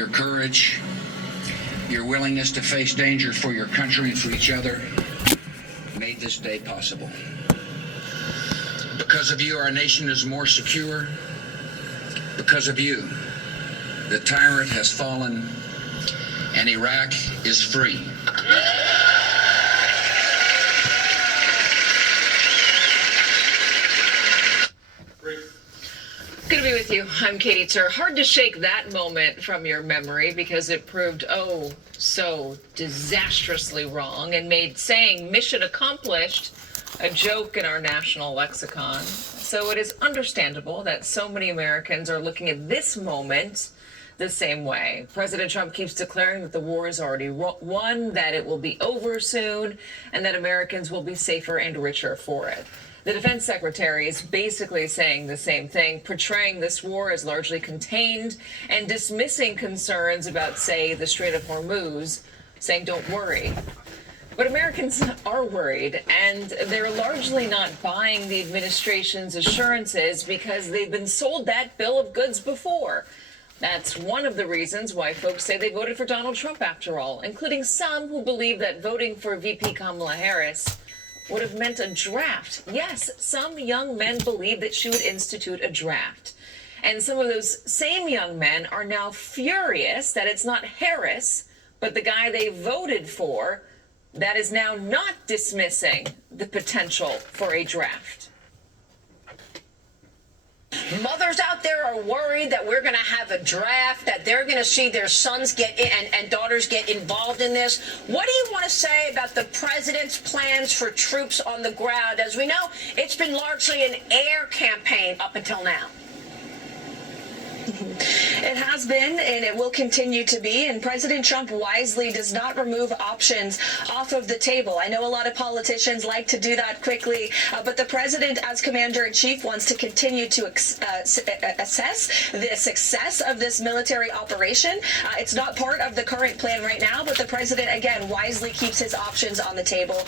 your courage, your willingness to face danger for your country and for each other made this day possible. Because of you, our nation is more secure. Because of you, the tyrant has fallen and Iraq is free. Good to be with you. I'm Katie Tur. Hard to shake that moment from your memory because it proved, oh, so disastrously wrong and made saying mission accomplished a joke in our national lexicon. So it is understandable that so many Americans are looking at this moment the same way. President Trump keeps declaring that the war is already won, that it will be over soon, and that Americans will be safer and richer for it. The defense secretary is basically saying the same thing, portraying this war as largely contained and dismissing concerns about, say, the Strait of Hormuz, saying don't worry. But Americans are worried, and they're largely not buying the administration's assurances because they've been sold that bill of goods before. That's one of the reasons why folks say they voted for Donald Trump after all, including some who believe that voting for VP Kamala Harris would have meant a draft. Yes, some young men believe that she would institute a draft. And some of those same young men are now furious that it's not Harris, but the guy they voted for that is now not dismissing the potential for a draft. Mothers out there are worried that we're going to have a draft, that they're going to see their sons get in and daughters get involved in this. What do you want to say about the president's plans for troops on the ground? As we know, it's been largely an air campaign up until now. It has been, and it will continue to be, and President Trump wisely does not remove options off of the table. I know a lot of politicians like to do that quickly, but the president, as commander-in-chief, wants to continue to assess the success of this military operation. It's not part of the current plan right now, but the president, again, wisely keeps his options on the table.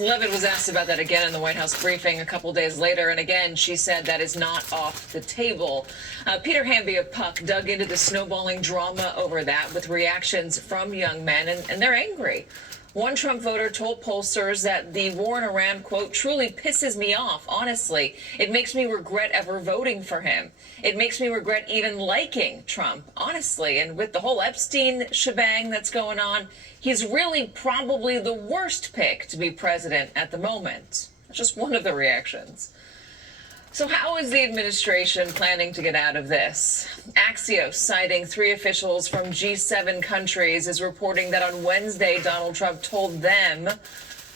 Levitt was asked about that again in the White House briefing a couple days later, and again, she said that is not off the table. Peter Hamby of Puck dug into the snowballing drama over that with reactions from young men, and they're angry. One Trump voter told pollsters that the war in Iran, quote, truly pisses me off, honestly. It makes me regret ever voting for him. It makes me regret even liking Trump, honestly. And with the whole Epstein shebang that's going on, he's really probably the worst pick to be president at the moment. Just one of the reactions. So how is the administration planning to get out of this? Axios, citing 3 officials from G7 countries, is reporting that on Wednesday, Donald Trump told them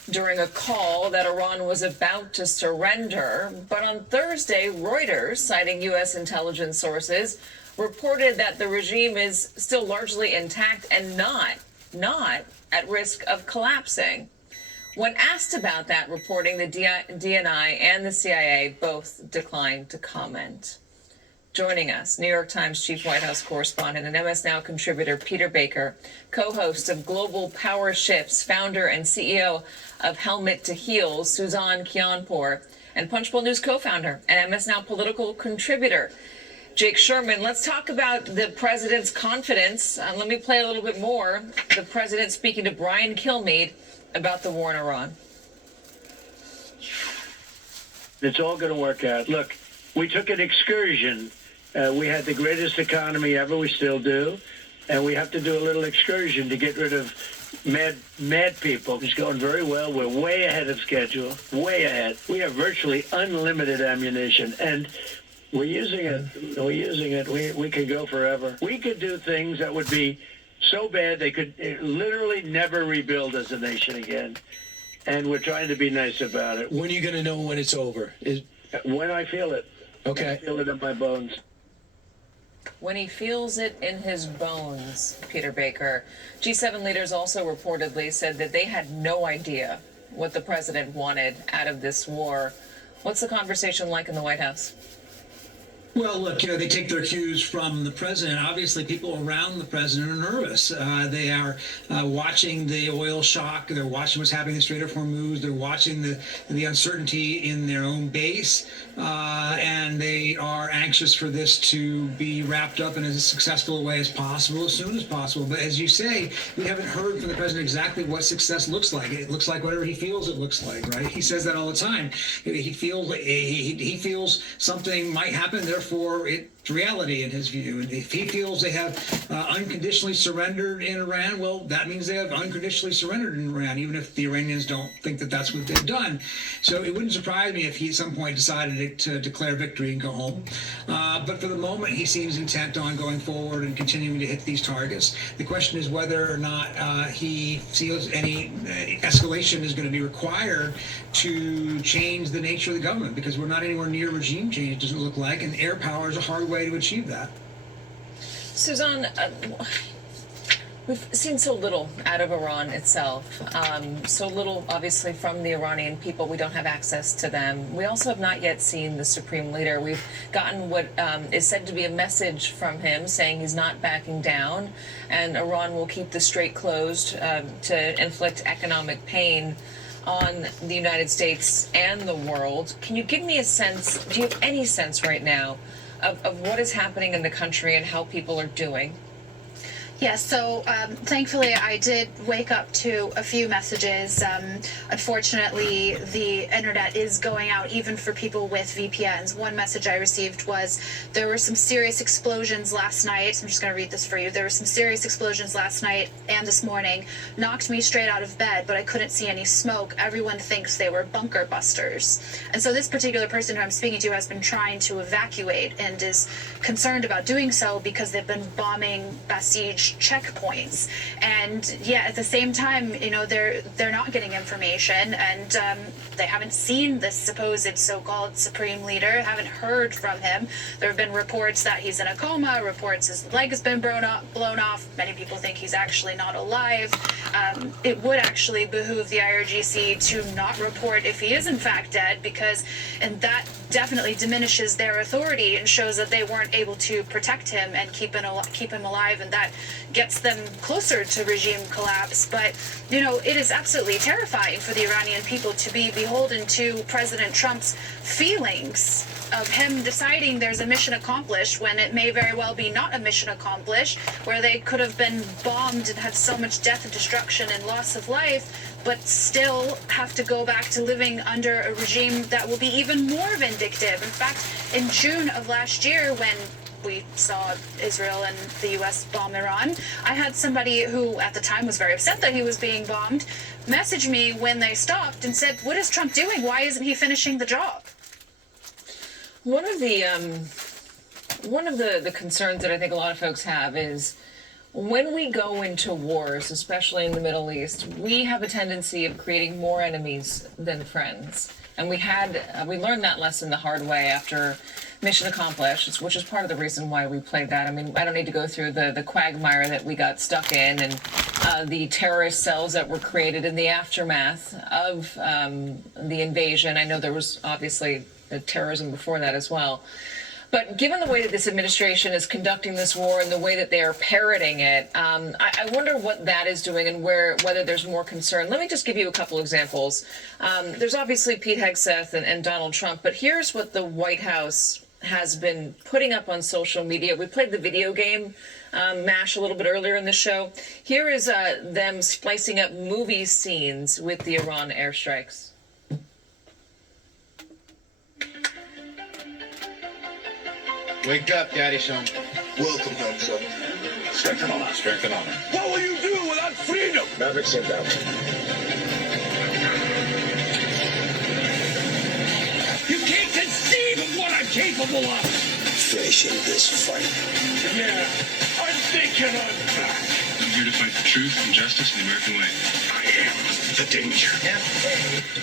during a call that Iran was about to surrender. But on Thursday, Reuters, citing U.S. intelligence sources, reported that the regime is still largely intact and not at risk of collapsing. When asked about that reporting, the DNI and the CIA both declined to comment. Joining us, New York Times chief White House correspondent and MS Now contributor Peter Baker, co-host of Global Power Shifts, founder and CEO of Helmet to Heels, Suzanne Kianpour, and Punchbowl News co-founder and MS Now political contributor Jake Sherman. Let's talk about the president's confidence. Let me play a little bit more. The president speaking to Brian Kilmeade about the war in Iran. It's all going to work out. Look, we took an excursion. We had the greatest economy ever. We still do. And we have to do a little excursion to get rid of mad people. It's going very well. We're way ahead of schedule, way ahead. We have virtually unlimited ammunition, and we're using it. We're using it. We could go forever. We could do things that would be so bad they could literally never rebuild as a nation again. And we're trying to be nice about it. When are you going to know when it's over? When I feel it. Okay. I feel it in my bones. When he feels it in his bones, Peter Baker. G7 leaders also reportedly said that they had no idea what the president wanted out of this war. What's the conversation like in the White House? Well, look, they take their cues from the president. Obviously, people around the president are nervous. They are watching the oil shock. They're watching what's happening in the Strait of Hormuz. They're watching the uncertainty in their own base. And they are anxious for this to be wrapped up in as successful a way as possible, as soon as possible. But as you say, we haven't heard from the president exactly what success looks like. It looks like whatever he feels it looks like, right? He says that all the time. He feels something might happen, therefore it's reality in his view. And if he feels they have unconditionally surrendered in Iran, well, that means they have unconditionally surrendered in Iran, even if the Iranians don't think that that's what they've done. So it wouldn't surprise me if he at some point decided to declare victory and go home. But for the moment, he seems intent on going forward and continuing to hit these targets. The question is whether or not he feels any escalation is going to be required to change the nature of the government, because we're not anywhere near regime change, it doesn't look like, and air power is a hard way to achieve that. Suzanne, we've seen so little out of Iran itself, so little obviously from the Iranian people. We don't have access to them. We also have not yet seen the supreme leader. We've gotten what is said to be a message from him saying he's not backing down and Iran will keep the strait closed to inflict economic pain on the United States and the world. Can you give me a sense, do you have any sense right now of what is happening in the country and how people are doing? Yes, so thankfully I did wake up to a few messages. Unfortunately, the internet is going out even for people with VPNs. One message I received was, there were some serious explosions last night. I'm just going to read this for you. There were some serious explosions last night and this morning. Knocked me straight out of bed, but I couldn't see any smoke. Everyone thinks they were bunker busters. And so this particular person who I'm speaking to has been trying to evacuate and is concerned about doing so because they've been bombing Basij checkpoints, and at the same time, they're not getting information, and they haven't seen this supposed so-called supreme leader, haven't heard from him. There have been reports that he's in a coma, reports his leg has been blown off. Many people think he's actually not alive. It would actually behoove the IRGC to not report if he is in fact dead, and that definitely diminishes their authority and shows that they weren't able to protect him and keep him alive, and that gets them closer to regime collapse. But it is absolutely terrifying for the Iranian people to be beholden to President Trump's feelings of him deciding there's a mission accomplished when it may very well be not a mission accomplished, where they could have been bombed and had so much death and destruction and loss of life, but still have to go back to living under a regime that will be even more vindictive. In fact, in June of last year, when we saw Israel and the U.S. bomb Iran, I had somebody who at the time was very upset that he was being bombed message me when they stopped and said, "What is Trump doing? Why isn't he finishing the job?" One of the concerns that I think a lot of folks have is when we go into wars, especially in the Middle East, we have a tendency of creating more enemies than friends. And we learned that lesson the hard way after Mission Accomplished, which is part of the reason why we played that. I mean, I don't need to go through the quagmire that we got stuck in and the terrorist cells that were created in the aftermath of the invasion. I know there was obviously the terrorism before that as well. But given the way that this administration is conducting this war and the way that they are parroting it, I wonder what that is doing and whether there's more concern. Let me just give you a couple examples. There's obviously Pete Hegseth and Donald Trump, but here's what the White House has been putting up on social media. We played the video game MASH a little bit earlier in the show. Here is them splicing up movie scenes with the Iran airstrikes. Wake up, Daddy son. Welcome home, son. Strength and honor. Strength and honor. What will you do without freedom? Never sit down. You can't conceive of what I'm capable of. Finishing this fight. Yeah, I'm thinking I'm back. I'm here to fight for truth and justice in the American way. I am the danger. Yeah.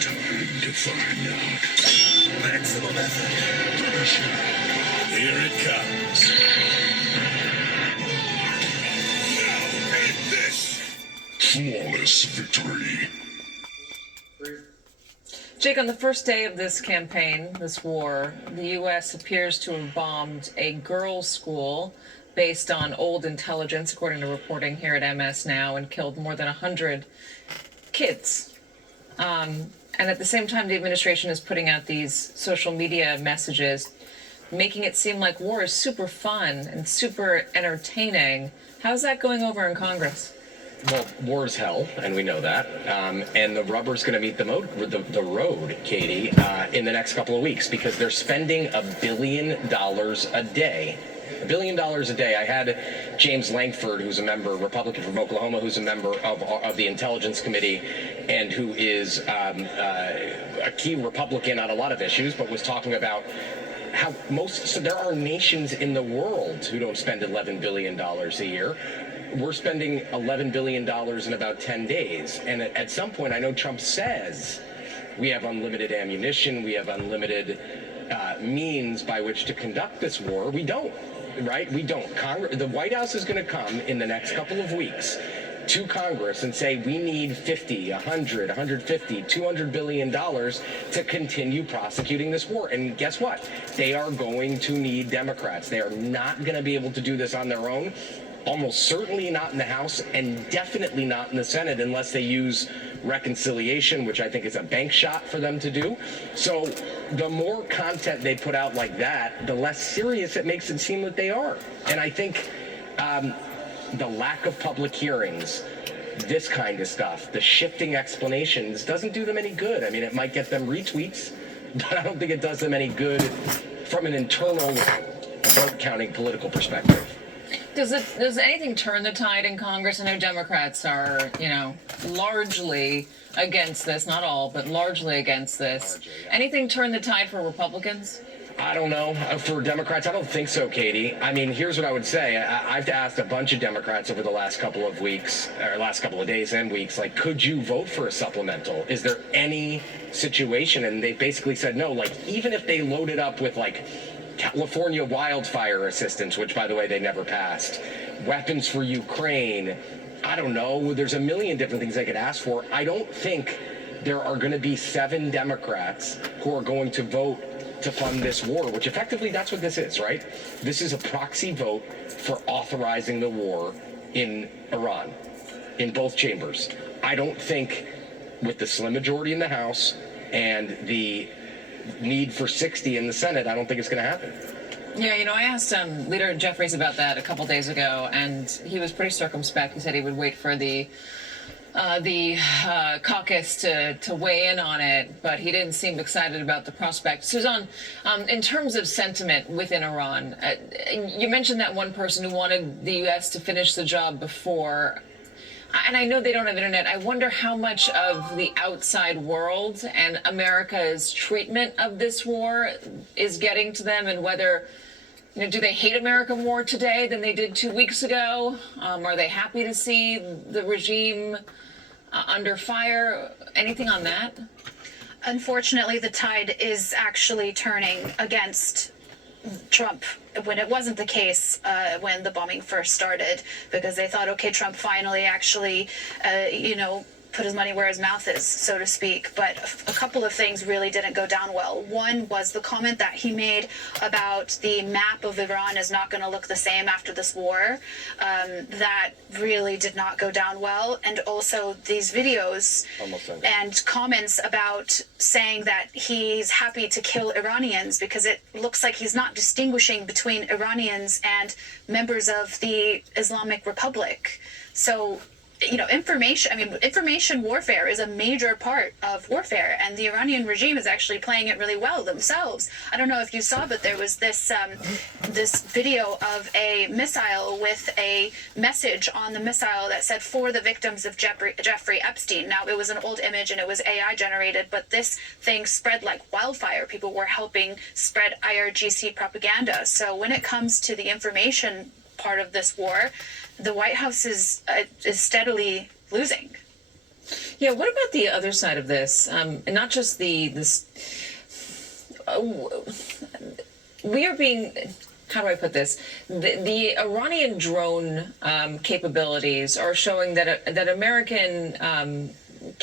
Time to find out. That's the method. Here it comes. Now hit this! Flawless victory. Jake, on the first day of this campaign, this war, the U.S. appears to have bombed a girls' school based on old intelligence, according to reporting here at MS Now, and killed more than 100 kids. And at the same time, the administration is putting out these social media messages, making it seem like war is super fun and super entertaining. How's that going over in Congress? Well, war is hell, and we know that. And the rubber's going to meet the road, Katie, in the next couple of weeks, because they're spending $1 billion a day. $1 billion a day. I had James Lankford, who's a member, Republican from Oklahoma, who's a member of the Intelligence Committee, and who is a key Republican on a lot of issues, but was talking about how so there are nations in the world who don't spend $11 billion a year. We're spending $11 billion in about 10 days. And at some point, I know Trump says we have unlimited ammunition, we have unlimited means by which to conduct this war. We don't, right? We don't. The White House is going to come in the next couple of weeks to Congress and say we need 50, 100, 150, $200 billion to continue prosecuting this war. And guess what? They are going to need Democrats. They are not going to be able to do this on their own. Almost certainly not in the House, and definitely not in the Senate unless they use reconciliation, which I think is a bank shot for them to do. So the more content they put out like that, the less serious it makes it seem that they are. And I think the lack of public hearings, this kind of stuff, the shifting explanations doesn't do them any good. I mean, it might get them retweets, but I don't think it does them any good from an internal vote counting political perspective. Does anything turn the tide in Congress? I know Democrats are, largely against this, not all, but largely against this. Anything turn the tide for Republicans? I don't know. For Democrats, I don't think so, Katie. I mean, here's what I would say. I've asked a bunch of Democrats over the last couple of weeks, or last couple of days and weeks, like, could you vote for a supplemental? Is there any situation? And they basically said no. Like, even if they loaded up with, like, California wildfire assistance, which, by the way, they never passed, weapons for Ukraine, I don't know. There's a million different things they could ask for. I don't think there are going to be 7 Democrats who are going to vote to fund this war, which effectively that's what this is, right? This is a proxy vote for authorizing the war in Iran, in both chambers. I don't think with the slim majority in the House and the need for 60 in the Senate, I don't think it's going to happen. Yeah, I asked Leader Jeffries about that a couple days ago, and he was pretty circumspect. He said he would wait for the caucus to weigh in on it, but he didn't seem excited about the prospect. Suzanne, in terms of sentiment within Iran, you mentioned that one person who wanted the U.S. to finish the job before. And I know they don't have internet. I wonder how much of the outside world and America's treatment of this war is getting to them, and whether, do they hate America more today than they did 2 weeks ago? Are they happy to see the regime under fire? Anything on that? Unfortunately, the tide is actually turning against Trump, when it wasn't the case when the bombing first started, because they thought, okay, Trump finally actually, put his money where his mouth is, so to speak. But a couple of things really didn't go down well. One was the comment that he made about the map of Iran is not going to look the same after this war. That really did not go down well. And also these videos and comments about saying that he's happy to kill Iranians because it looks like he's not distinguishing between Iranians and members of the Islamic Republic. So, information warfare is a major part of warfare, and the Iranian regime is actually playing it really well themselves. I don't know if you saw, but there was this video of a missile with a message on the missile that said, "For the victims of Jeffrey Epstein." Now, it was an old image and it was AI generated, but this thing spread like wildfire. People were helping spread IRGC propaganda. So when it comes to the information part of this war, the White House is steadily losing. Yeah, what about the other side of this? Not just we are being, how do I put this? The Iranian drone capabilities are showing that American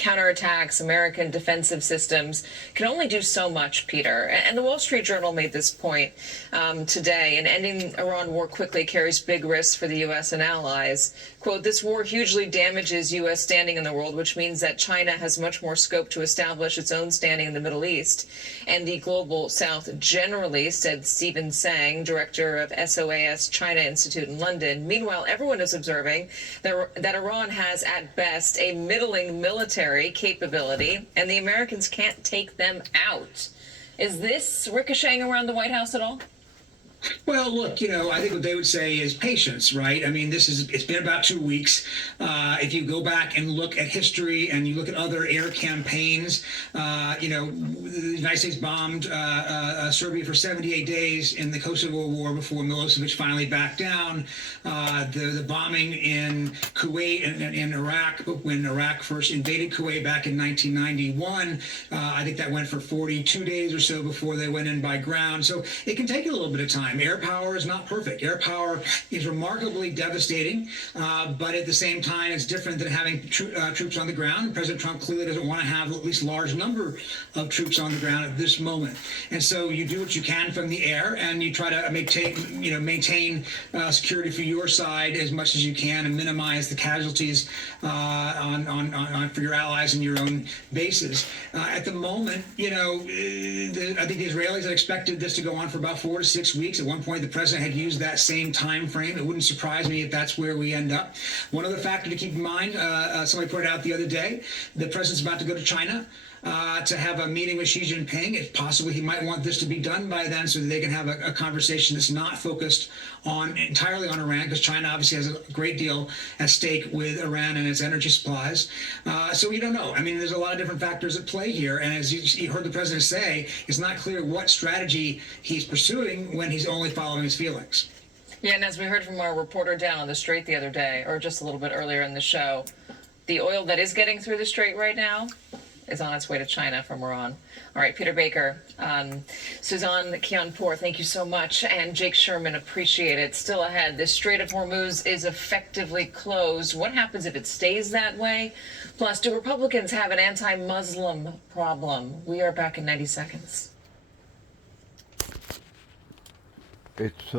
counterattacks, American defensive systems can only do so much, Peter. And the Wall Street Journal made this point today. And ending Iran war quickly carries big risks for the U.S. and allies. Quote, this war hugely damages U.S. standing in the world, which means that China has much more scope to establish its own standing in the Middle East and the global South generally, said Stephen Sang, director of SOAS China Institute in London. Meanwhile, everyone is observing that Iran has, at best, a middling military capability, and the Americans can't take them out. Is this ricocheting around the White House at all? Well, look, I think what they would say is patience, right? I mean, it's been about 2 weeks. If you go back and look at history and you look at other air campaigns, the United States bombed Serbia for 78 days in the Kosovo War before Milosevic finally backed down. The bombing in Kuwait and in Iraq, when Iraq first invaded Kuwait back in 1991, I think that went for 42 days or so before they went in by ground. So it can take a little bit of time. Air power is not perfect. Air power is remarkably devastating, but at the same time, it's different than having troops on the ground. President Trump clearly doesn't want to have at least large number of troops on the ground at this moment. And so you do what you can from the air, and you try to maintain security for your side as much as you can, and minimize the casualties for your allies and your own bases. At the moment, I think the Israelis had expected this to go on for about 4 to 6 weeks. At one point, the president had used that same time frame. It wouldn't surprise me if that's where we end up. One other factor to keep in mind, somebody pointed out the other day, the president's about to go to China to have a meeting with Xi Jinping. If possibly he might want this to be done by then so that they can have a conversation that's not focused entirely on Iran, because China obviously has a great deal at stake with Iran and its energy supplies. So we don't know. I mean, there's a lot of different factors at play here. And as you heard the president say, it's not clear what strategy he's pursuing when he's only following his feelings. Yeah, and as we heard from our reporter down on the Strait the other day, or just a little bit earlier in the show, the oil that is getting through the Strait right now is on its way to China from Iran. All right, Peter Baker, Suzanne Kianpour, thank you so much, and Jake Sherman, appreciate it. Still ahead, the Strait of Hormuz is effectively closed. What happens if it stays that way? Plus, do Republicans have an anti-Muslim problem? We are back in 90 seconds. It's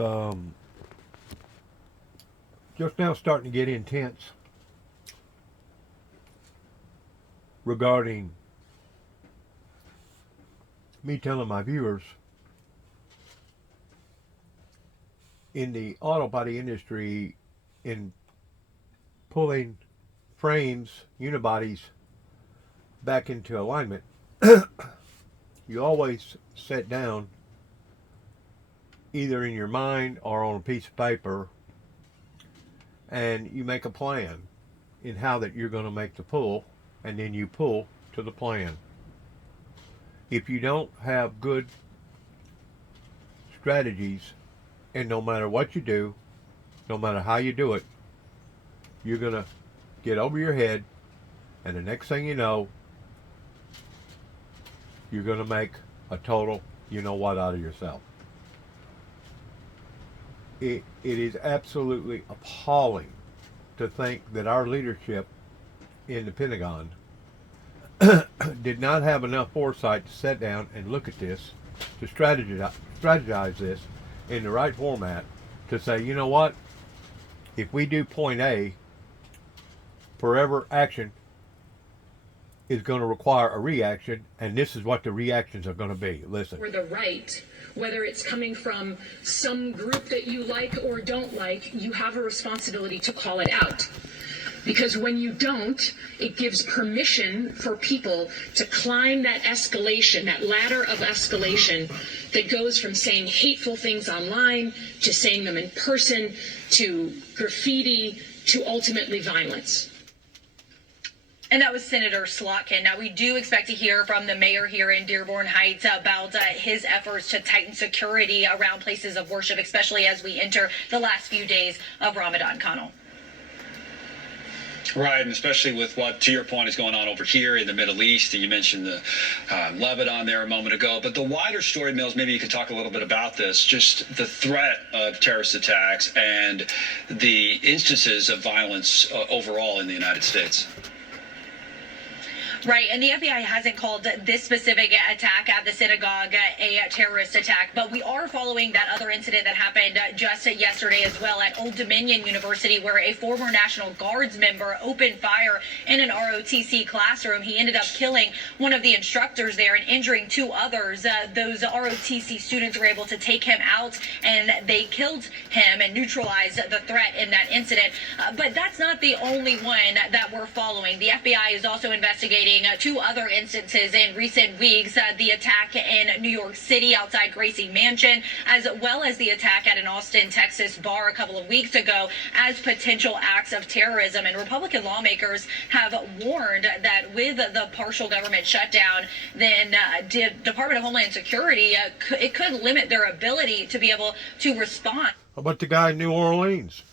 just now starting to get intense regarding me telling my viewers, in the auto body industry, in pulling frames, unibodies back into alignment, you always sit down either in your mind or on a piece of paper, and you make a plan in how that you're going to make the pull, and then you pull to the plan. If you don't have good strategies, and no matter what you do, no matter how you do it, you're going to get over your head, and the next thing you know, you're going to make a total you-know-what out of yourself. It is absolutely appalling to think that our leadership in the Pentagon did not have enough foresight to sit down and look at this, to strategize this in the right format, to say, you know what, if we do point A, forever action is going to require a reaction, and this is what the reactions are going to be. Listen. For the right, whether it's coming from some group that you like or don't like, you have a responsibility to call it out. Because when you don't, it gives permission for people to climb that escalation, that ladder of escalation that goes from saying hateful things online to saying them in person to graffiti to ultimately violence. And that was Senator Slotkin. Now, we do expect to hear from the mayor here in Dearborn Heights about his efforts to tighten security around places of worship, especially as we enter the last few days of Ramadan, Connell. Right, and especially with what, to your point, is going on over here in the Middle East. You mentioned the Lebanon there a moment ago. But the wider story, Mills, maybe you could talk a little bit about this, just the threat of terrorist attacks and the instances of violence overall in the United States. Right, and the FBI hasn't called this specific attack at the synagogue a terrorist attack, but we are following that other incident that happened just yesterday as well at Old Dominion University, where a former National Guards member opened fire in an ROTC classroom. He ended up killing one of the instructors there and injuring 2 others. Those ROTC students were able to take him out, and they killed him and neutralized the threat in that incident. But that's not the only one that we're following. The FBI is also investigating 2 other instances in recent weeks, the attack in New York City outside Gracie Mansion, as well as the attack at an Austin, Texas bar a couple of weeks ago, as potential acts of terrorism. And Republican lawmakers have warned that with the partial government shutdown, then the Department of Homeland Security, it could limit their ability to be able to respond. How about the guy in New Orleans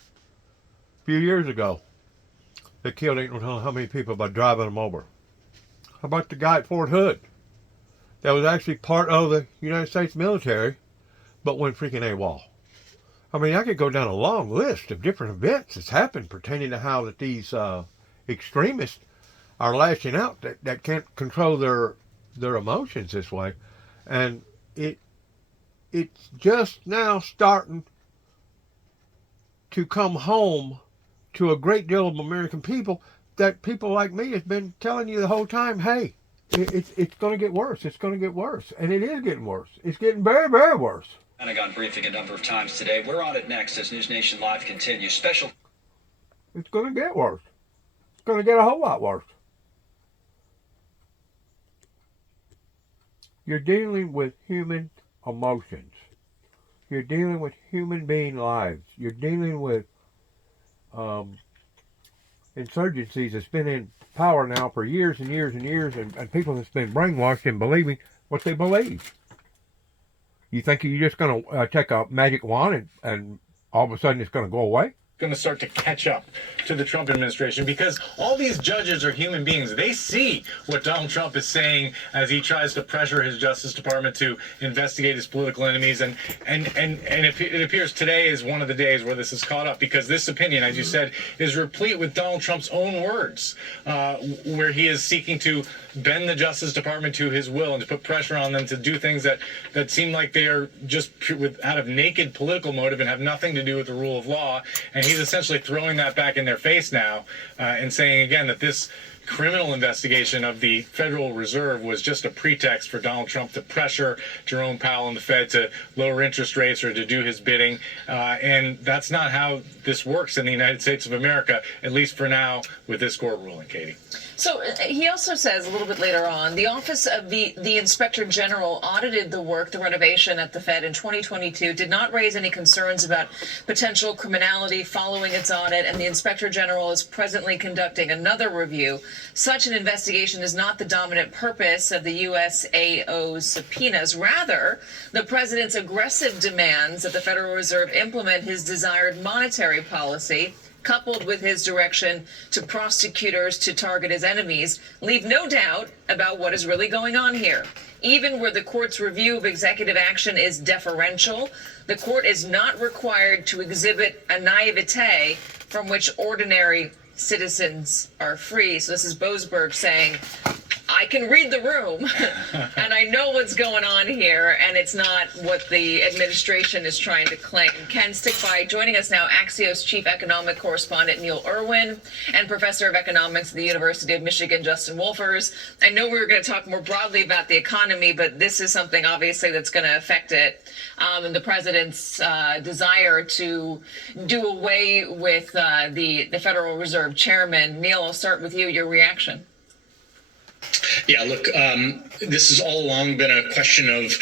a few years ago? They killed ain't no telling how many people by driving them over. How about the guy at Fort Hood that was actually part of the United States military but went freaking AWOL? I mean, I could go down a long list of different events that's happened pertaining to how that these extremists are lashing out that can't control their emotions this way. And it's just now starting to come home to a great deal of American people that people like me has been telling you the whole time, hey, it's going to get worse. It's going to get worse. And it is getting worse. It's getting very, very worse. Pentagon briefing a number of times today. We're on it next as News Nation Live continues. Special. It's going to get worse. It's going to get a whole lot worse. You're dealing with human emotions. You're dealing with human being lives. You're dealing with insurgencies that's been in power now for years and years and years, and people that's been brainwashed in believing what they believe. You think you're just going to take a magic wand and all of a sudden it's going to go away? Going to start to catch up to the Trump administration, because all these judges are human beings. They see what Donald Trump is saying as he tries to pressure his Justice Department to investigate his political enemies, and it appears today is one of the days where this is caught up, because this opinion, as you said, is replete with Donald Trump's own words, where he is seeking to bend the Justice Department to his will and to put pressure on them to do things that seem like they are just out of naked political motive and have nothing to do with the rule of law. And he's essentially throwing that back in their face now and saying again that this criminal investigation of the Federal Reserve was just a pretext for Donald Trump to pressure Jerome Powell and the Fed to lower interest rates or to do his bidding. And that's not how this works in the United States of America, at least for now, with this court ruling, Katie. So he also says a little bit later on, the Office of the Inspector General audited the renovation at the Fed in 2022, did not raise any concerns about potential criminality following its audit, and the Inspector General is presently conducting another review. Such an investigation is not the dominant purpose of the USAO's subpoenas. Rather, the president's aggressive demands that the Federal Reserve implement his desired monetary policy, coupled with his direction to prosecutors to target his enemies, leave no doubt about what is really going on here. Even where the court's review of executive action is deferential, the court is not required to exhibit a naivete from which ordinary citizens are free. So this is Boasberg saying, I can read the room and I know what's going on here, and it's not what the administration is trying to claim. Ken, stick by. Joining us now, Axios chief economic correspondent Neil Irwin and professor of economics at the University of Michigan, Justin Wolfers. I know we were going to talk more broadly about the economy, but this is something obviously that's going to affect it. And the president's desire to do away with the Federal Reserve chairman. Neil, I'll start with you. Your reaction. Yeah, look, this has all along been a question of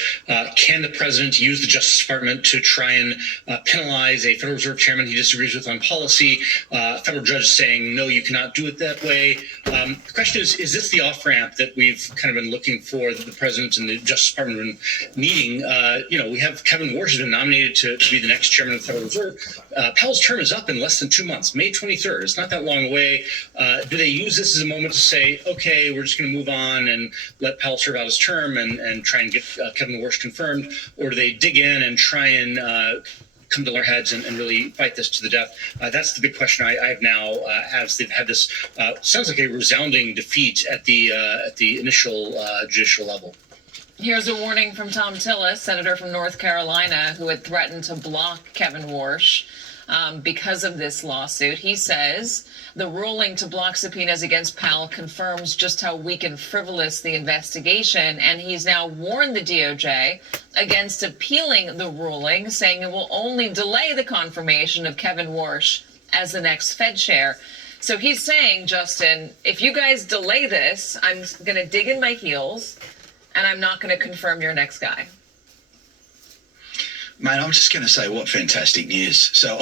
can the president use the Justice Department to try and penalize a Federal Reserve chairman he disagrees with on policy? Federal judge saying, no, you cannot do it that way. The question is this the off-ramp that we've kind of been looking for, that the president and the Justice Department have been needing? We have Kevin Warsh has been nominated to be the next chairman of the Federal Reserve. Powell's term is up in less than 2 months, May 23rd. It's not that long away. Do they use this as a moment to say, okay, we're just going to move on and let Powell serve out his term and try and get Kevin Warsh confirmed? Or do they dig in and try and come to their heads and really fight this to the death? That's the big question I have now, as they've had this sounds like a resounding defeat at the initial judicial level. Here's a warning from Tom Tillis, senator from North Carolina, who had threatened to block Kevin Warsh because of this lawsuit. He says the ruling to block subpoenas against Powell confirms just how weak and frivolous the investigation, and he's now warned the DOJ against appealing the ruling, saying it will only delay the confirmation of Kevin Warsh as the next Fed chair. So he's saying, Justin, if you guys delay this, I'm going to dig in my heels, and I'm not going to confirm your next guy. Mate, I'm just going to say, what fantastic news. So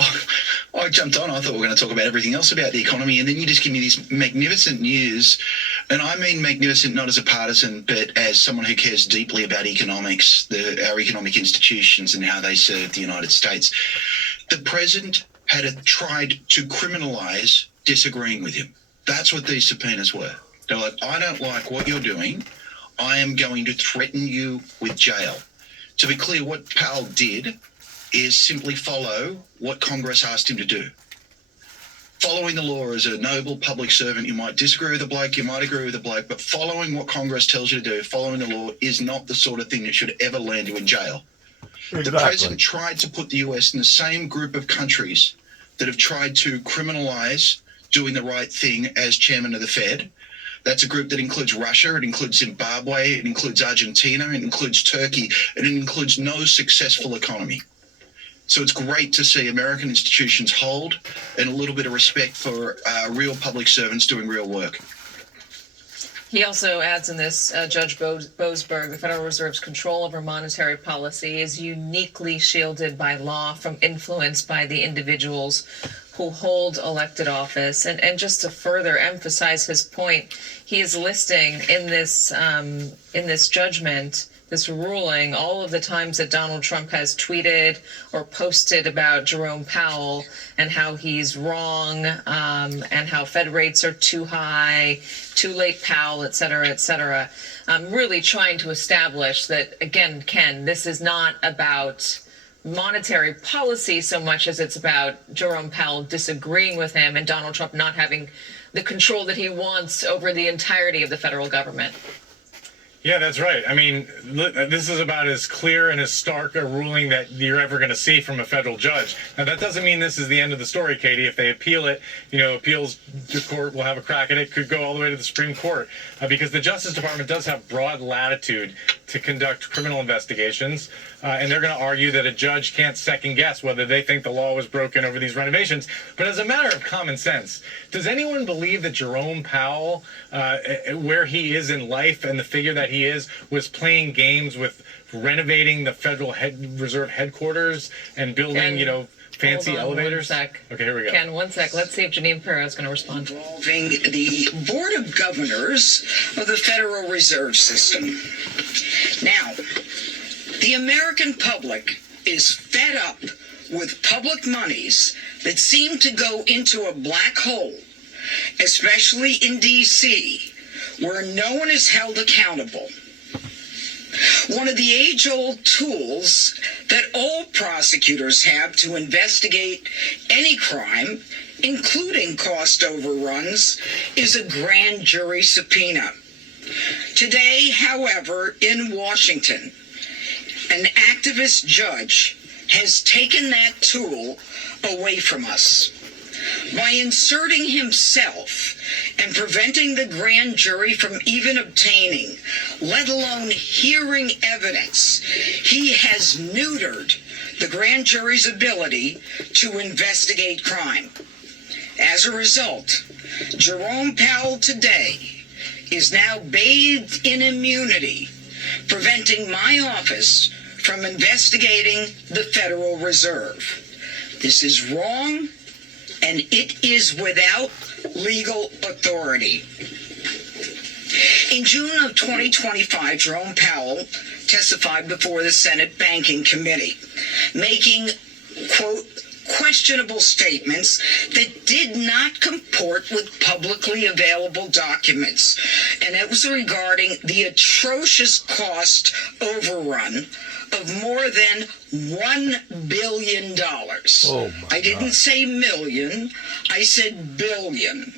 I jumped on. I thought we were going to talk about everything else about the economy, and then you just give me this magnificent news. And I mean magnificent not as a partisan, but as someone who cares deeply about economics, our economic institutions and how they serve the United States. The president had tried to criminalise disagreeing with him. That's what these subpoenas were. They're like, I don't like what you're doing. I am going to threaten you with jail. To be clear, what Powell did is simply follow what Congress asked him to do. Following the law as a noble public servant, you might disagree with the bloke, you might agree with the bloke, but following what Congress tells you to do, following the law, is not the sort of thing that should ever land you in jail. Exactly. The president tried to put the US in the same group of countries that have tried to criminalise doing the right thing as chairman of the Fed. That's a group that includes Russia, it includes Zimbabwe, it includes Argentina, it includes Turkey, and it includes no successful economy. So it's great to see American institutions hold and a little bit of respect for real public servants doing real work. He also adds in this, Judge Boasberg, the Federal Reserve's control over monetary policy is uniquely shielded by law from influence by the individuals who hold elected office. And just to further emphasize his point, he is listing in this judgment, this ruling, all of the times that Donald Trump has tweeted or posted about Jerome Powell and how he's wrong, and how Fed rates are too high, too late Powell, et cetera, really trying to establish that, again, Ken, this is not about monetary policy so much as it's about Jerome Powell disagreeing with him and Donald Trump not having the control that he wants over the entirety of the federal government. Yeah, that's right. I mean, this is about as clear and as stark a ruling that you're ever going to see from a federal judge. Now, that doesn't mean this is the end of the story, Katie. If they appeal it, appeals to court will have a crack at it, could go all the way to the Supreme Court, because the Justice Department does have broad latitude to conduct criminal investigations, and they're going to argue that a judge can't second guess whether they think the law was broken over these renovations. But as a matter of common sense, does anyone believe that Jerome Powell, where he is in life and the figure that he is, was playing games with renovating the Federal Reserve headquarters and building, fancy elevators? 1 sec. Okay, here we go. Ken, 1 sec. Let's see if Janine Pirro is going to respond. Involving the Board of Governors of the Federal Reserve System. Now, the American public is fed up with public monies that seem to go into a black hole, especially in D.C., where no one is held accountable. One of the age-old tools that all prosecutors have to investigate any crime, including cost overruns, is a grand jury subpoena. Today, however, in Washington, an activist judge has taken that tool away from us by inserting himself and preventing the grand jury from even obtaining, let alone hearing evidence. He has neutered the grand jury's ability to investigate crime. As a result, Jerome Powell today is now bathed in immunity, preventing my office from investigating the Federal Reserve. This is wrong, and it is without legal authority. In June of 2025, Jerome Powell testified before the Senate Banking Committee, making, quote, questionable statements that did not comport with publicly available documents. And it was regarding the atrocious cost overrun of more than $1 billion. Oh my I didn't God. say million, I said billion,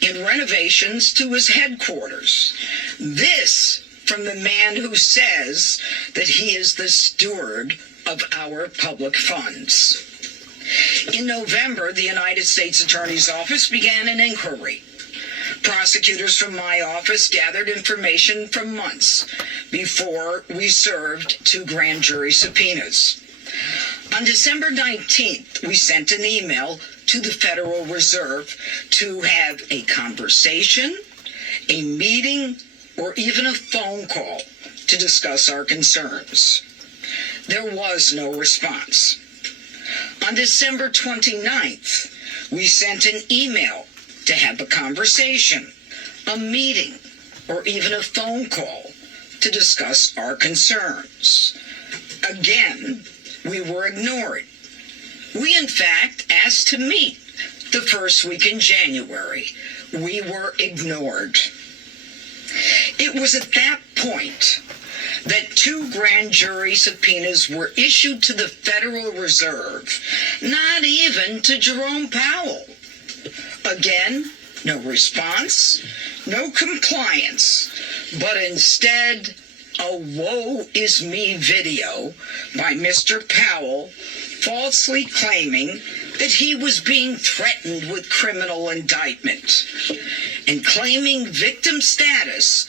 in renovations to his headquarters. This from the man who says that he is the steward of our public funds. In November, the United States Attorney's Office began an inquiry. Prosecutors from my office gathered information from months before we served 2 grand jury subpoenas. On December 19th, we sent an email to the Federal Reserve to have a conversation, a meeting, or even a phone call to discuss our concerns. There was no response. On December 29th, we sent an email to have a conversation, a meeting, or even a phone call to discuss our concerns. Again, we were ignored. We, in fact, asked to meet the first week in January. We were ignored. It was at that point that 2 grand jury subpoenas were issued to the Federal Reserve, not even to Jerome Powell. Again, no response, no compliance, but instead a woe is me video by Mr. Powell falsely claiming that he was being threatened with criminal indictment. And claiming victim status,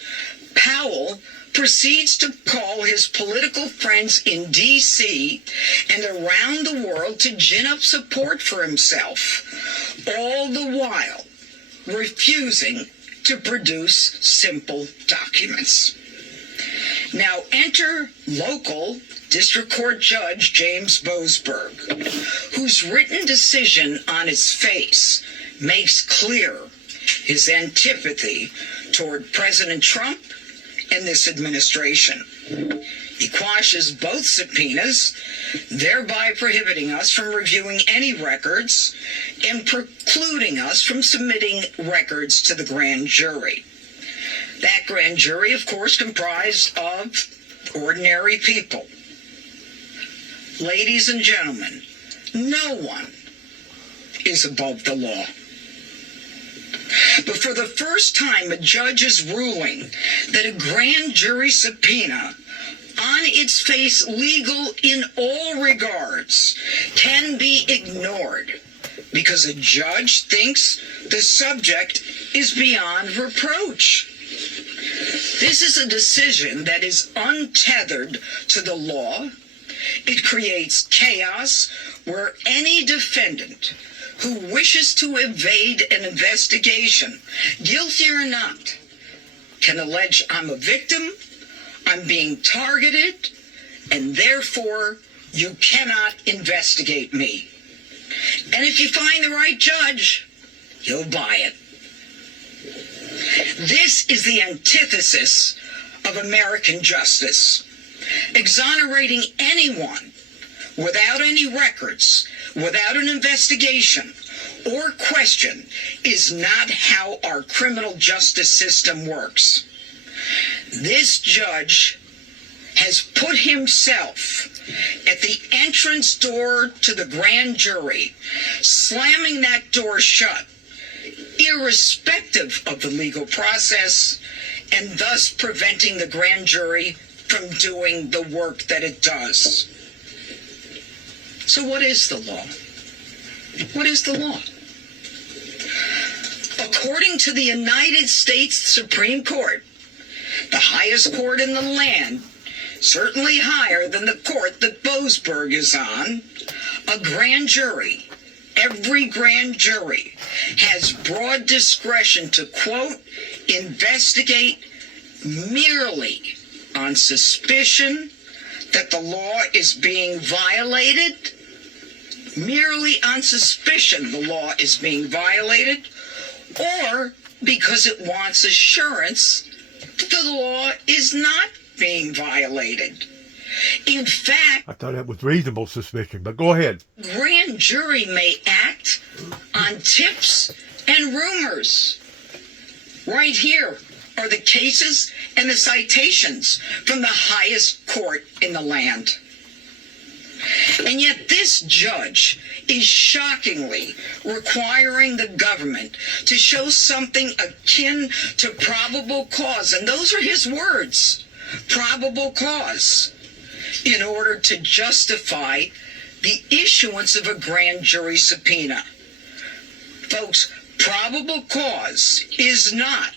Powell proceeds to call his political friends in D.C. and around the world to gin up support for himself, all the while refusing to produce simple documents. Now enter local District Court Judge James Boasberg, whose written decision on its face makes clear his antipathy toward President Trump and this administration. He quashes both subpoenas, thereby prohibiting us from reviewing any records and precluding us from submitting records to the grand jury. That grand jury, of course, comprised of ordinary people. Ladies and gentlemen, no one is above the law. But for the first time, a judge is ruling that a grand jury subpoena, on its face legal in all regards, can be ignored because a judge thinks the subject is beyond reproach. This is a decision that is untethered to the law. It creates chaos where any defendant who wishes to evade an investigation, guilty or not, can allege I'm a victim, I'm being targeted, and therefore you cannot investigate me. And if you find the right judge, you'll buy it. This is the antithesis of American justice. Exonerating anyone without any records, without an investigation or question, is not how our criminal justice system works. This judge has put himself at the entrance door to the grand jury, slamming that door shut, irrespective of the legal process, and thus preventing the grand jury from doing the work that it does. So what is the law? What is the law? According to the United States Supreme Court, the highest court in the land, certainly higher than the court that Boasberg is on, a grand jury, every grand jury, has broad discretion to, quote, investigate merely on suspicion that the law is being violated, merely on suspicion the law is being violated, or because it wants assurance that the law is not being violated. In fact, I thought that was reasonable suspicion, but go ahead. Grand jury may act on tips and rumors. Right here are the cases and the citations from the highest court in the land. And yet this judge is shockingly requiring the government to show something akin to probable cause, and those are his words, probable cause, in order to justify the issuance of a grand jury subpoena. Folks, probable cause is not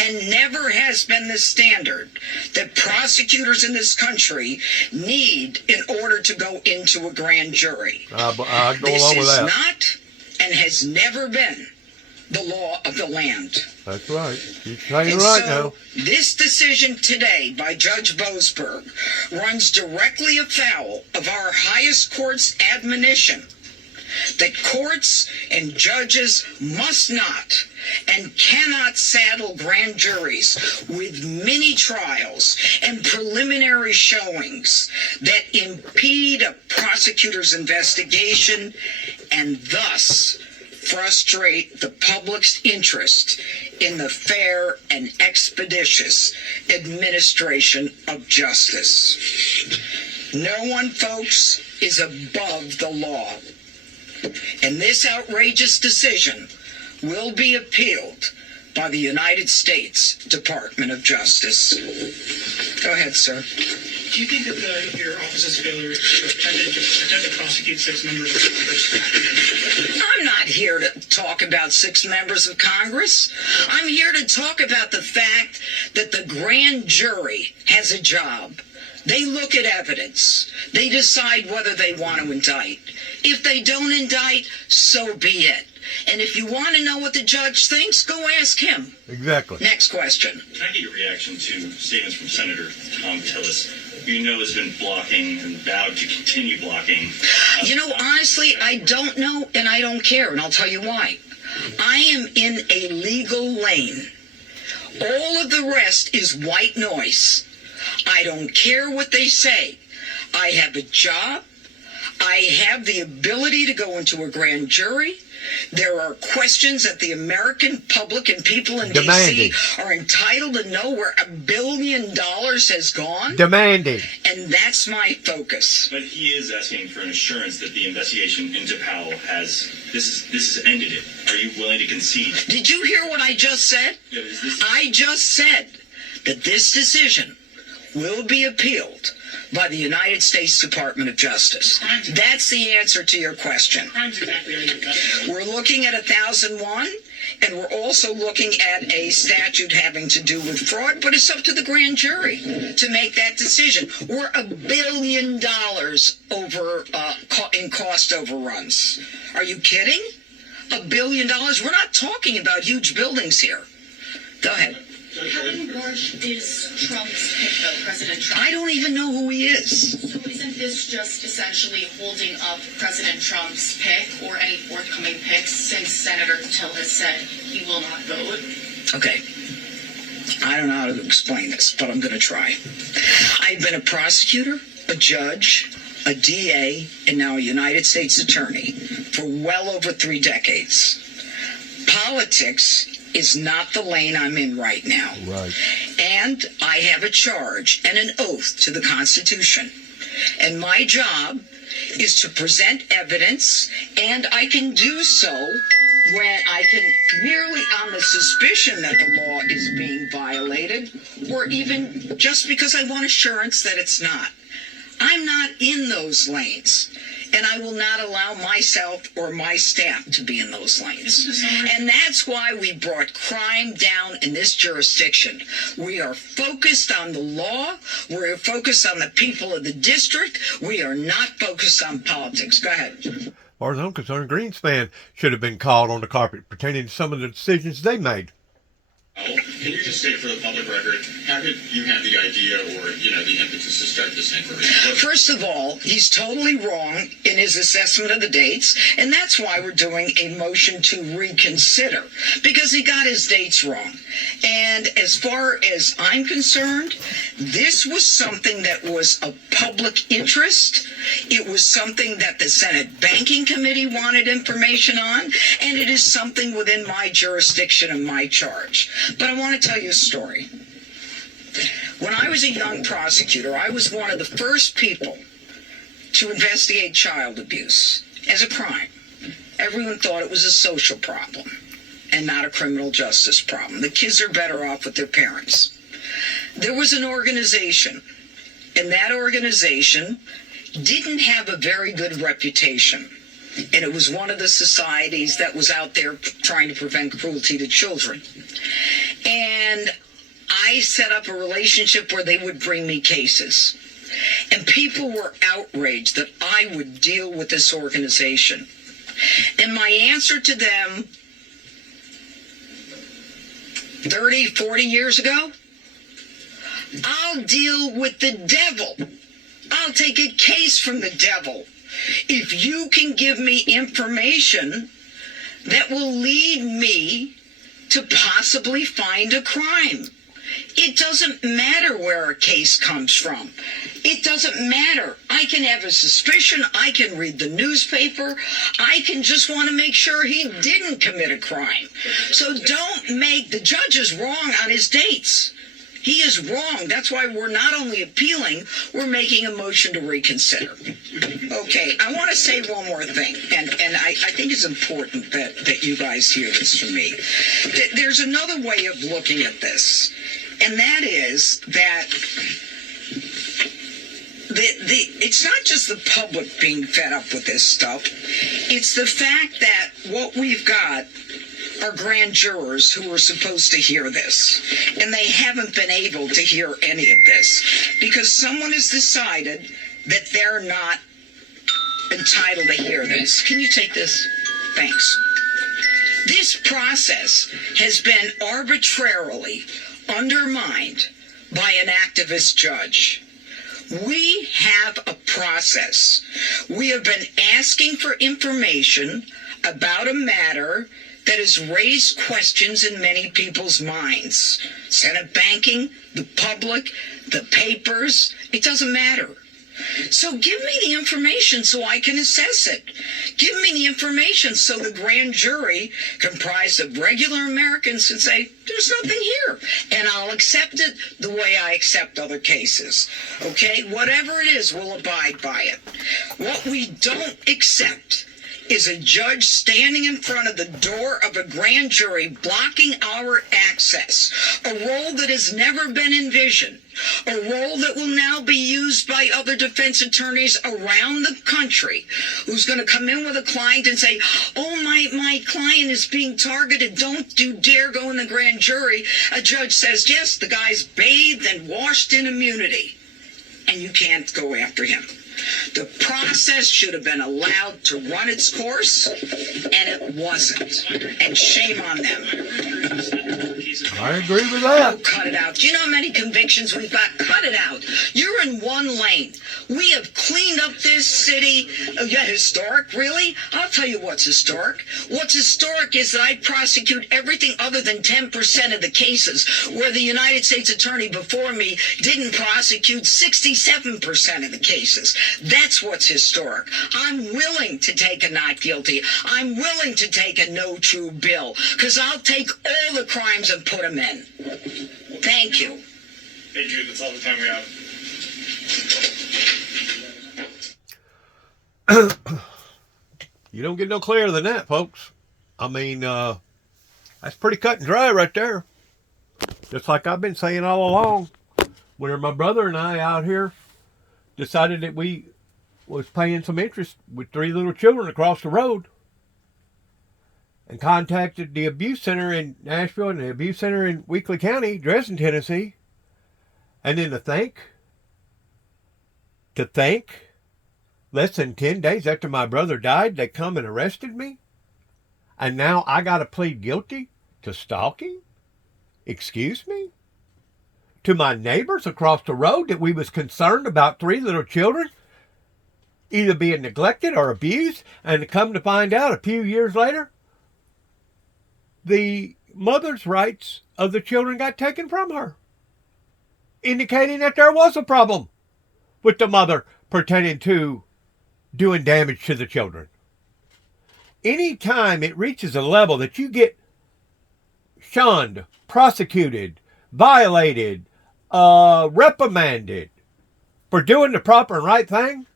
and never has been the standard that prosecutors in this country need in order to go into a grand jury. I go This along with is that. not and has never been the law of the land. That's right. You're saying And right so, now. this decision today by Judge Boasberg runs directly afoul of our highest court's admonition that courts and judges must not and cannot saddle grand juries with mini trials and preliminary showings that impede a prosecutor's investigation and thus frustrate the public's interest in the fair and expeditious administration of justice. No one, folks, is above the law. And this outrageous decision will be appealed by the United States Department of Justice. Go ahead, sir. Do you think that your office's failure to attempt to prosecute 6 members of Congress? I'm not here to talk about 6 members of Congress. I'm here to talk about the fact that the grand jury has a job. They look at evidence. They decide whether they want to indict. If they don't indict, so be it. And if you want to know what the judge thinks, go ask him. Exactly. Next question. Can I get your reaction to statements from Senator Tom Tillis, who you know has been blocking and vowed to continue blocking? You know, honestly, I don't know and I don't care, and I'll tell you why. I am in a legal lane. All of the rest is white noise. I don't care what they say. I have a job. I have the ability to go into a grand jury. There are questions that the American public and people in D.C. are entitled to know where $1 billion has gone. Demanding. And that's my focus. But he is asking for an assurance that the investigation into Powell has ended it. Are you willing to concede? Did you hear what I just said? Yeah, I just said that this decision will be appealed by the United States Department of Justice. That's the answer to your question. We're looking at 1001, and we're also looking at a statute having to do with fraud, but it's up to the grand jury to make that decision. We're $1 billion over in cost overruns. Are you kidding? $1 billion? We're not talking about huge buildings here. Go ahead. How large is Trump's pick, though, President Trump? I don't even know who he is. So isn't this just essentially holding up President Trump's pick or any forthcoming picks since Senator Till has said he will not vote? Okay. I don't know how to explain this, but I'm going to try. I've been a prosecutor, a judge, a DA, and now a United States attorney for well over 3 decades. Politics is not the lane I'm in right now. Right. And I have a charge and an oath to the Constitution. And my job is to present evidence, and I can do so when I can merely on the suspicion that the law is being violated, or even just because I want assurance that it's not. I'm not in those lanes. And I will not allow myself or my staff to be in those lanes. And that's why we brought crime down in this jurisdiction. We are focused on the law. We're focused on the people of the district. We are not focused on politics. Go ahead. As far as I'm concerned, Greenspan should have been called on the carpet pertaining to some of the decisions they made. Can you just state for the public record How did you have the idea or, the impetus to start this inquiry? First of all, he's totally wrong in his assessment of the dates, and that's why we're doing a motion to reconsider, because he got his dates wrong. And as far as I'm concerned, this was something that was of public interest. It was something that the Senate Banking Committee wanted information on, and it is something within my jurisdiction and my charge. But I want to tell you a story. When I was a young prosecutor, I was one of the first people to investigate child abuse as a crime. Everyone thought it was a social problem and not a criminal justice problem. The kids are better off with their parents. There was an organization, and that organization didn't have a very good reputation. And it was one of the societies that was out there trying to prevent cruelty to children. And I set up a relationship where they would bring me cases. And people were outraged that I would deal with this organization. And my answer to them 30, 40 years ago, I'll deal with the devil. I'll take a case from the devil if you can give me information that will lead me to possibly find a crime. It doesn't matter where a case comes from. It doesn't matter. I can have a suspicion. I can read the newspaper. I can just want to make sure he didn't commit a crime. So don't make the judge is wrong on his dates. He is wrong. That's why we're not only appealing, we're making a motion to reconsider. Okay, I want to say one more thing, and I think it's important that you guys hear this from me. There's another way of looking at this, and that is that it's not just the public being fed up with this stuff. It's the fact that what we've got are grand jurors who were supposed to hear this, and they haven't been able to hear any of this because someone has decided that they're not entitled to hear this. Can you take this? Thanks. This process has been arbitrarily undermined by an activist judge. We have a process. We have been asking for information about a matter that has raised questions in many people's minds. Senate banking, the public, the papers, it doesn't matter. So give me the information so I can assess it. Give me the information so the grand jury, comprised of regular Americans, can say, there's nothing here. And I'll accept it the way I accept other cases. Okay? Whatever it is, we'll abide by it. What we don't accept is a judge standing in front of the door of a grand jury blocking our access, a role that has never been envisioned, a role that will now be used by other defense attorneys around the country, who's going to come in with a client and say, oh, my client is being targeted, don't you dare go in the grand jury. A judge says, yes, the guy's bathed and washed in immunity, and you can't go after him. The process should have been allowed to run its course, and it wasn't. And shame on them. I agree with that. Oh, cut it out. Do you know how many convictions we've got? Cut it out. You're in one lane. We have cleaned up this city. Oh, yeah, historic? Really? I'll tell you what's historic. What's historic is that I prosecute everything other than 10% of the cases, where the United States attorney before me didn't prosecute 67% of the cases. That's what's historic. I'm willing to take a not guilty. I'm willing to take a no true bill, because I'll take all the crimes and put them in. Thank you. Hey, Jude, that's all the time we have. You don't get no clearer than that, folks. I mean, that's pretty cut and dry right there. Just like I've been saying all along. Whenever my brother and I out here decided that we was paying some interest with 3 little children across the road, and contacted the abuse center in Nashville and the abuse center in Weakley County, Dresden, Tennessee, and then to think, less than 10 days after my brother died, they come and arrested me, and now I got to plead guilty to stalking? Excuse me? to my neighbors across the road that we was concerned about 3 little children either being neglected or abused, and to come to find out a few years later, the mother's rights of the children got taken from her, indicating that there was a problem with the mother pertaining to doing damage to the children. Anytime it reaches a level that you get shunned, prosecuted, violated, reprimanded for doing the proper and right thing,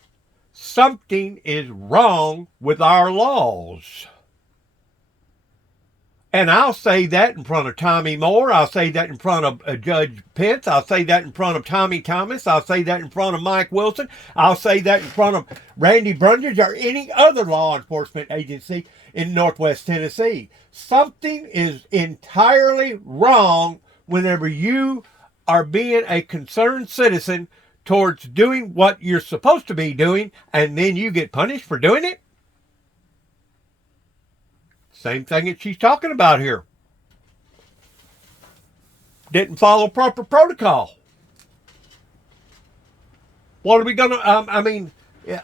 something is wrong with our laws. And I'll say that in front of Tommy Moore. I'll say that in front of Judge Pence. I'll say that in front of Tommy Thomas. I'll say that in front of Mike Wilson. I'll say that in front of Randy Brundage or any other law enforcement agency in Northwest Tennessee. Something is entirely wrong whenever you are being a concerned citizen towards doing what you're supposed to be doing, and then you get punished for doing it. Same thing that she's talking about here. Didn't follow proper protocol. What are we going to, yeah.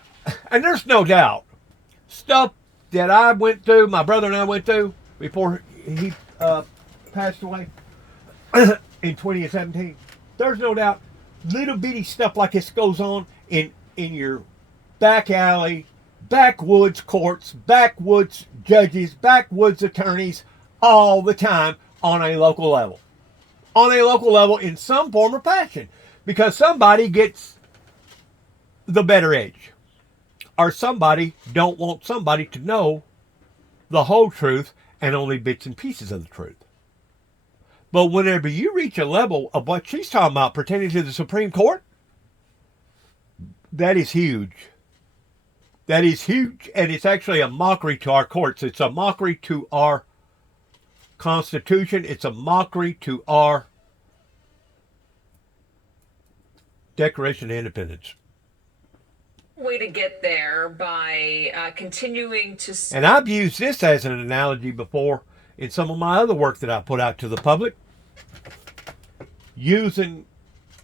And there's no doubt, stuff that I went through, my brother and I went through before he passed away in 2017. There's no doubt, little bitty stuff like this goes on in your back alley, backwoods courts, backwoods judges, backwoods attorneys, all the time on a local level. On a local level in some form or fashion. Because somebody gets the better edge. Or somebody don't want somebody to know the whole truth and only bits and pieces of the truth. But whenever you reach a level of what she's talking about pertaining to the Supreme Court, that is huge. That is huge, and it's actually a mockery to our courts. It's a mockery to our Constitution. It's a mockery to our Declaration of Independence. Way to get there by continuing to... And I've used this as an analogy before in some of my other work that I put out to the public, using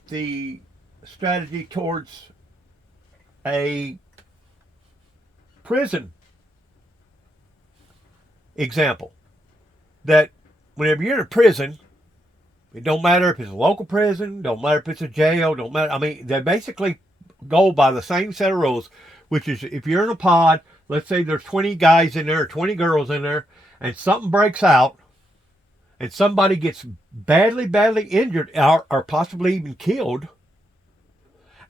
the strategy towards a prison example. That whenever you're in a prison, it don't matter if it's a local prison, don't matter if it's a jail, don't matter. I mean, they basically go by the same set of rules, which is if you're in a pod, let's say there's 20 guys in there or 20 girls in there, and something breaks out, and somebody gets badly injured or possibly even killed,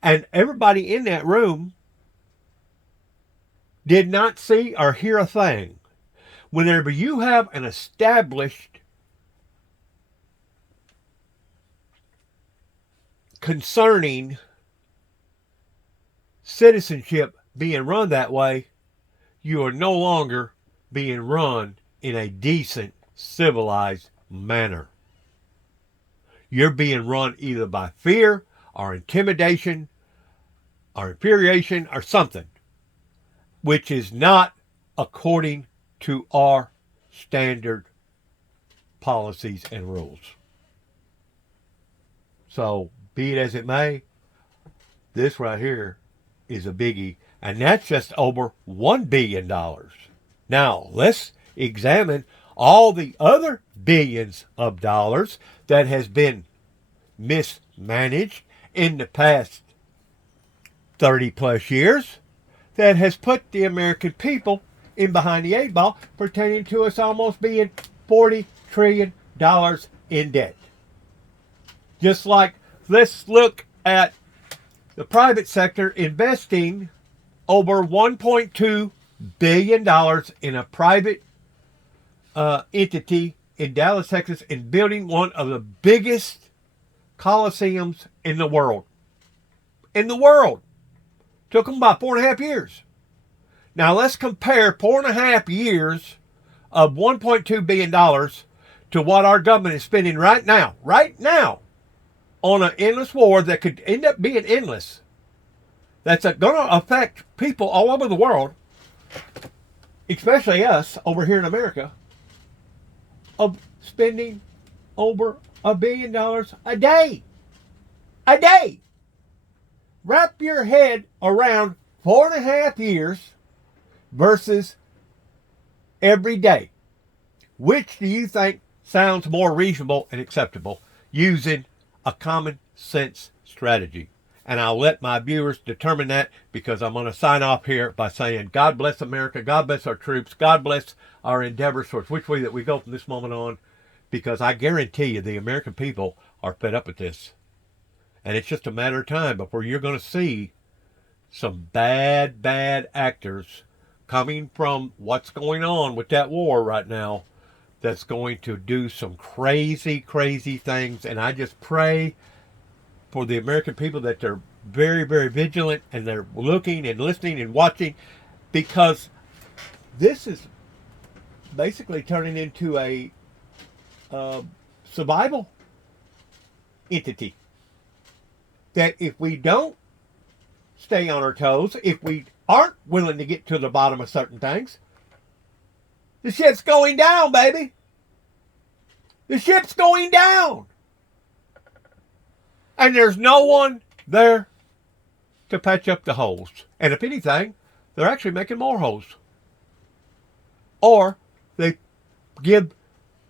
and everybody in that room did not see or hear a thing. Whenever you have an established concerning citizenship being run that way, you are no longer being run in a decent, civilized manner. You're being run either by fear or intimidation or infuriation or something, which is not according to our standard policies and rules. So, be it as it may, this right here is a biggie, and that's just over $1 billion. Now, let's examine all the other billions of dollars that has been mismanaged in the past 30 plus years that has put the American people in behind the 8 ball, pertaining to us almost being $40 trillion in debt. Just like, let's look at the private sector investing over $1.2 billion in a private entity in Dallas, Texas, in building one of the biggest coliseums in the world. In the world. Took them about 4.5 years. Now let's compare 4.5 years of $1.2 billion to what our government is spending right now, on an endless war that could end up being endless. That's going to affect people all over the world, especially us over here in America, of spending over $1 billion a day. a day. Wrap your head around 4.5 years versus every day. Which do you think sounds more reasonable and acceptable using a common sense strategy? And I'll let my viewers determine that, because I'm going to sign off here by saying God bless America, God bless our troops, God bless our endeavors towards which way that we go from this moment on, because I guarantee you the American people are fed up with this. And it's just a matter of time before you're going to see some bad actors coming from what's going on with that war right now that's going to do some crazy things. And I just pray for the American people that they're very vigilant, and they're looking and listening and watching, because this is basically turning into a survival entity. That if we don't stay on our toes, if we aren't willing to get to the bottom of certain things, the ship's going down, baby. The ship's going down. And there's no one there to patch up the holes. And if anything, they're actually making more holes. Or they give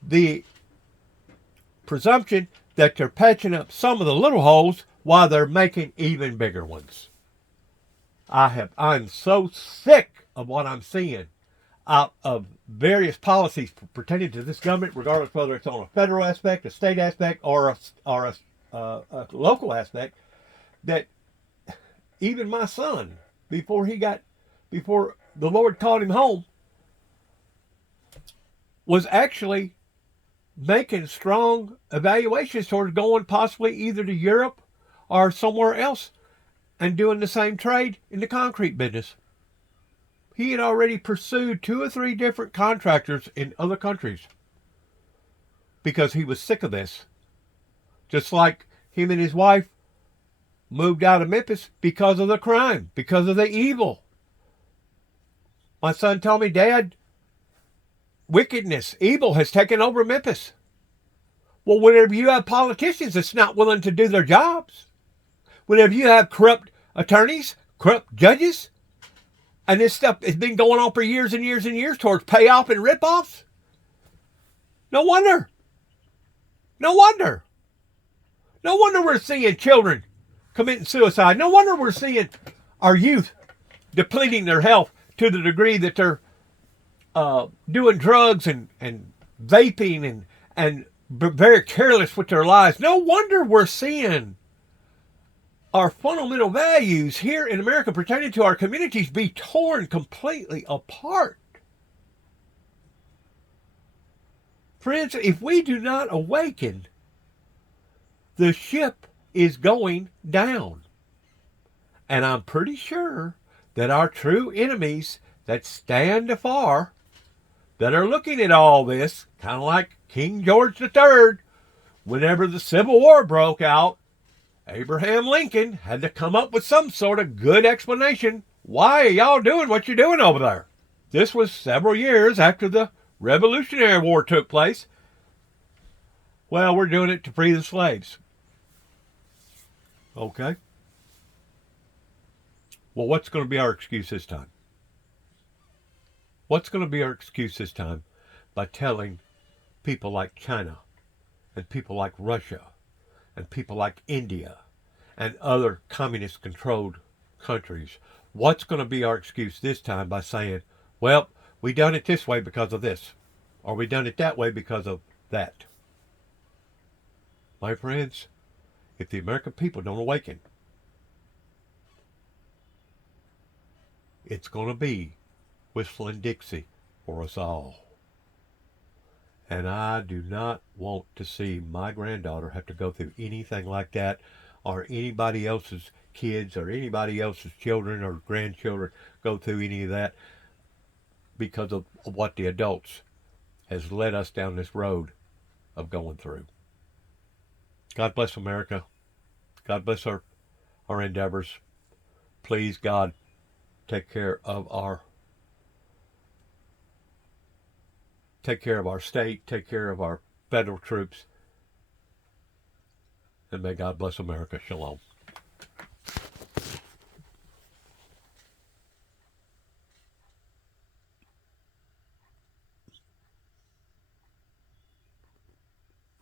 the presumption that they're patching up some of the little holes while they're making even bigger ones. I'm so sick of what I'm seeing out of various policies pertaining to this government, regardless whether it's on a federal aspect, a state aspect, or a local aspect, that even my son, before the Lord called him home, was actually making strong evaluations towards going possibly either to Europe or somewhere else and doing the same trade in the concrete business. He had already pursued 2 or 3 different contractors in other countries because he was sick of this. Just like him and his wife moved out of Memphis because of the crime, because of the evil. My son told me, Dad, wickedness, evil has taken over Memphis. Well, whenever you have politicians that's not willing to do their jobs, whenever you have corrupt attorneys, corrupt judges, and this stuff has been going on for years and years and years towards payoff and ripoffs, no wonder we're seeing children committing suicide. No wonder we're seeing our youth depleting their health to the degree that they're doing drugs and vaping and very careless with their lives. No wonder we're seeing our fundamental values here in America pertaining to our communities be torn completely apart. Friends, if we do not awaken, the ship is going down. And I'm pretty sure that our true enemies that stand afar, that are looking at all this, kind of like King George III, whenever the Civil War broke out, Abraham Lincoln had to come up with some sort of good explanation. Why are y'all doing what you're doing over there? This was several years after the Revolutionary War took place. Well, we're doing it to free the slaves. Okay. Well, what's going to be our excuse this time? What's going to be our excuse this time by telling people like China and people like Russia and people like India and other communist-controlled countries, what's going to be our excuse this time by saying, well, we done it this way because of this, or we done it that way because of that? My friends, if the American people don't awaken, it's going to be whistling Dixie for us all. And I do not want to see my granddaughter have to go through anything like that, or anybody else's kids or anybody else's children or grandchildren go through any of that because of what the adults has led us down this road of going through. God bless America. God bless our endeavors. Please, God, take care of our state, take care of our federal troops, and may God bless America. Shalom.